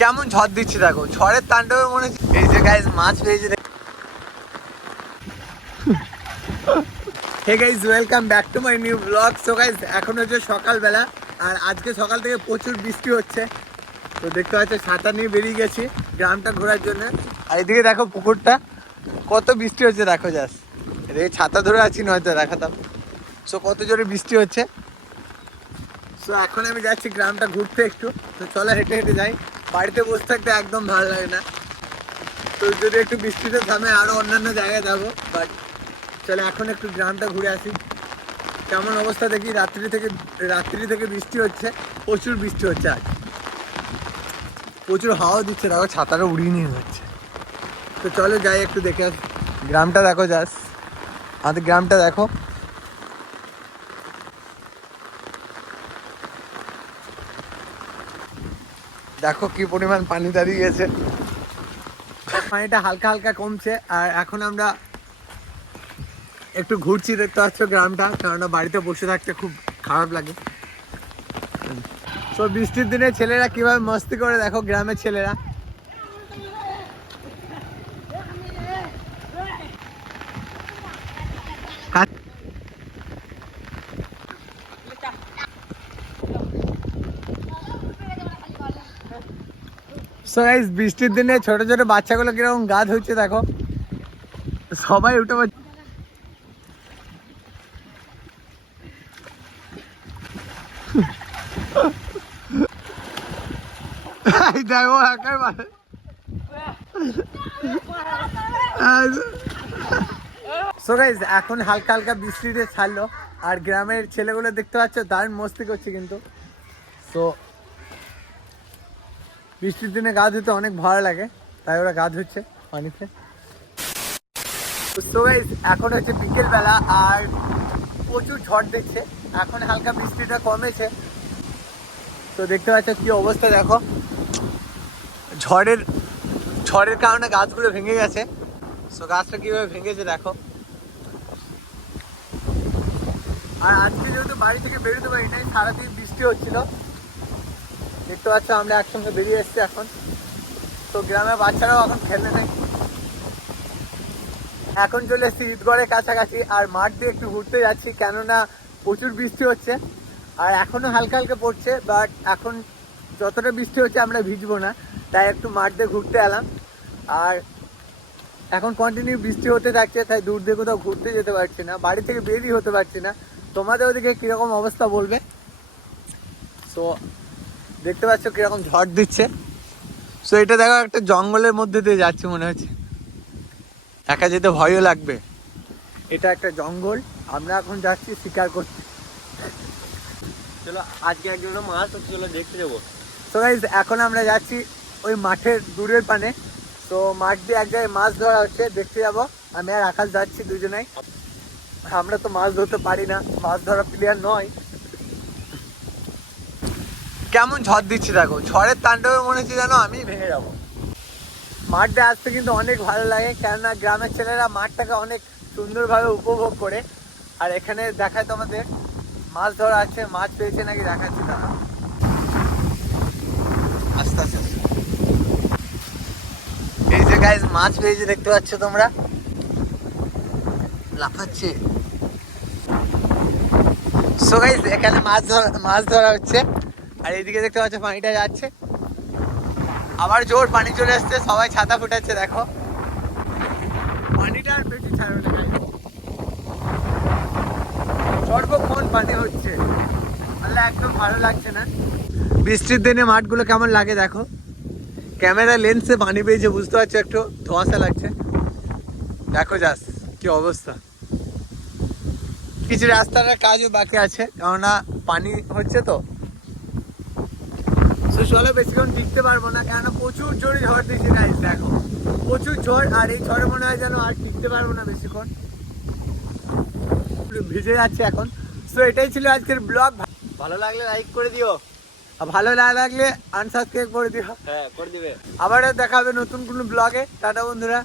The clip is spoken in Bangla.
কেমন ঝড় দিচ্ছে দেখো, ঝড়ের তাণ্ডবে মনে হচ্ছে। এই যে গাইস মাছ পেয়েছে। Hey guys, welcome back to my new blog. So guys এখন হচ্ছে সকালবেলা, আর আজকে সকাল থেকে প্রচুর বৃষ্টি হচ্ছে। তো দেখতে পাচ্ছ ছাতা নিয়ে বেরিয়ে গেছি গ্রামটা ঘোরার জন্য। আর এদিকে দেখো পুকুরটা, কত বৃষ্টি হচ্ছে দেখো। জাস্ট এদিকে ছাতা ধরে আছি, নয়তো দেখাতাম। সো কত জোরে বৃষ্টি হচ্ছে। সো এখন আমি যাচ্ছি গ্রামটা ঘুরতে একটু। তো চলো হেঁটে হেঁটে যাই, বাড়িতে বসে থাকতে একদম ভালো লাগে না। তো যদি একটু বৃষ্টিতে থামে আরও অন্যান্য জায়গায় যাবো, বাট চলো এখন একটু গ্রামটা ঘুরে আসি। কেমন অবস্থা দেখি। রাত্রি থেকে বৃষ্টি হচ্ছে, প্রচুর বৃষ্টি হচ্ছে। আজ প্রচুর হাওয়া দিচ্ছে, দেখো ছাতাটা উড়িয়ে নিয়ে যাচ্ছে। তো চলো যাই একটু দেখে আসি গ্রামটা। দেখো জাস্ট আমাদের গ্রামটা দেখো। দেখো কি পরিমাণ পানি দাঁড়িয়ে গেছে। পানিটা হালকা হালকা কমছে। আর এখন আমরা একটু ঘুরছি, দেখতে পাচ্ছ গ্রামটা, কেননা বাড়িতে বসে থাকতে খুব খারাপ লাগে। তো বৃষ্টির দিনে ছেলেরা কিভাবে মস্তি করে দেখো, গ্রামের ছেলেরা। সো গাইস বৃষ্টির দিনে ছোট ছোট বাচ্চাগুলো কিরকম গা ধুচ্ছে দেখো, সবাই উঠে পড়ছে। দেখো একেবারে সো গাইস এখন হালকা হালকা বৃষ্টিতে ছাড়লো, আর গ্রামের ছেলেগুলো দেখতে পাচ্ছ দারুণ মস্তি করছে কিন্তু। তো বৃষ্টির দিনে গা ধুতে অনেক ভালো লাগে, তাই ওরা গা ধুচ্ছে পানিতে। সো গাইস এখন হচ্ছে বিকেলবেলা, আর প্রচুর ঝড় দিচ্ছে। এখন হালকা বৃষ্টিটা কমেছে। তো দেখতে পাচ্ছ কি অবস্থা দেখো, ঝড়ের কারণে গাছগুলো ভেঙে গেছে। সো গাছটা কিভাবে ভেঙেছে দেখো। আর আজকে যেহেতু বাড়ি থেকে বেরোতে পারি নাই, সারাদিন বৃষ্টি হচ্ছিল। দেখতে পাচ্ছ আমরা একসঙ্গে বেরিয়ে এসেছি এখন। তো গ্রামের বাচ্চারাও এখন খেলতে নেই। এখন চলে এসেছি ঈদগড়ের কাছাকাছি, আর মাঠ দিয়ে একটু ঘুরতে যাচ্ছি, কেননা প্রচুর বৃষ্টি হচ্ছে। আর এখনও হালকা হালকা পড়ছে, বাট এখন যতটা বৃষ্টি হচ্ছে আমরা ভিজবো না, তাই একটু মাঠ দিয়ে ঘুরতে এলাম। আর এখন কন্টিনিউ বৃষ্টি হতে থাকছে, তাই দূর দিয়ে কোথাও ঘুরতে যেতে পারছি না, বাড়ি থেকে বেরিয়ে হতে পারছি না। তোমাদের ওদিকে কীরকম অবস্থা বলবে। সো দেখতে পাচ্ছ কীরকম ঝড় দিচ্ছে। সো এটা দেখো একটা জঙ্গলের মধ্যে দিয়ে যাচ্ছে, মনে হচ্ছে একা যেতে ভয়ও লাগবে। এটা একটা জঙ্গল, আমরা এখন যাচ্ছি শিকার করতে। চলো আজকে একজন মাছ হচ্ছে, চলো দেখতে যাবো। সো গাইস এখন আমরা যাচ্ছি ওই মাঠের দূরের পানে। তো মাঠ দিয়ে এক জায়গায় মাছ ধরা হচ্ছে, দেখতে যাবো। আমি আর আকাশ যাচ্ছি দুজনেই। আমরা তো মাছ ধরতে পারি না, মাছ ধরা প্লেয়ার নয়। কেমন ঝড় দিচ্ছে দেখো, ঝড়ের তাণ্ডবে মনে হচ্ছে যেন আমি ভেঙে যাবো। মাঠ দিয়ে আসতে কিন্তু অনেক ভালো লাগে, কেননা গ্রামের ছেলেরা মাঠটাকে অনেক সুন্দরভাবে উপভোগ করে। আর এখানে দেখায় তোমাদের মাছ ধরা আছে, মাছ পেয়েছে নাকি দেখাচ্ছি না। আস্তে আস্তে এই যে গাইস মাছ পেয়েছে, দেখতে পাচ্ছ তোমরা, লাফাচ্ছে। সো গাইস এখানে মাছ ধরা হচ্ছে। আর এইদিকে দেখতে পাচ্ছ পানিটা যাচ্ছে, আবার জোর পানি চলে আসছে, সবাই ছাতা ফুটাচ্ছে দেখো। পানিটা আর বেশি ছাড়বে না গাইস, সর্বক্ষণ পানি হচ্ছে, আল্লাহ একদম ভালো লাগছে না। বৃষ্টির দিনে মাঠগুলো কেমন লাগে দেখো। ক্যামেরা লেন্সে পানি পেয়েছে, বুঝতে পারছো একটু ধোঁয়াশা লাগছে। দেখো জাস্ট কি অবস্থা। কিছু রাস্তার কাজও বাকি আছে, কেননা পানি হচ্ছে। তো চলো বেশিক্ষণ টিকতে পারবো না, কেননা প্রচুর জোরে ঝড় দিচ্ছে গাইস দেখো, প্রচুর ঝড়। আর এই ঝড়ে মনে হয় যেন আর টিকতে পারবো না বেশিক্ষণ, ভিজে যাচ্ছে এখন। সো এটাই ছিল আজকের ব্লগ। ভালো লাগলে লাইক করে দিও, আর ভালো না লাগলে আনসাবস্ক্রাইব করে দিও। হ্যাঁ করে দিবে। আবারও দেখা হবে নতুন কোনো ব্লগে। টাটা বন্ধুরা।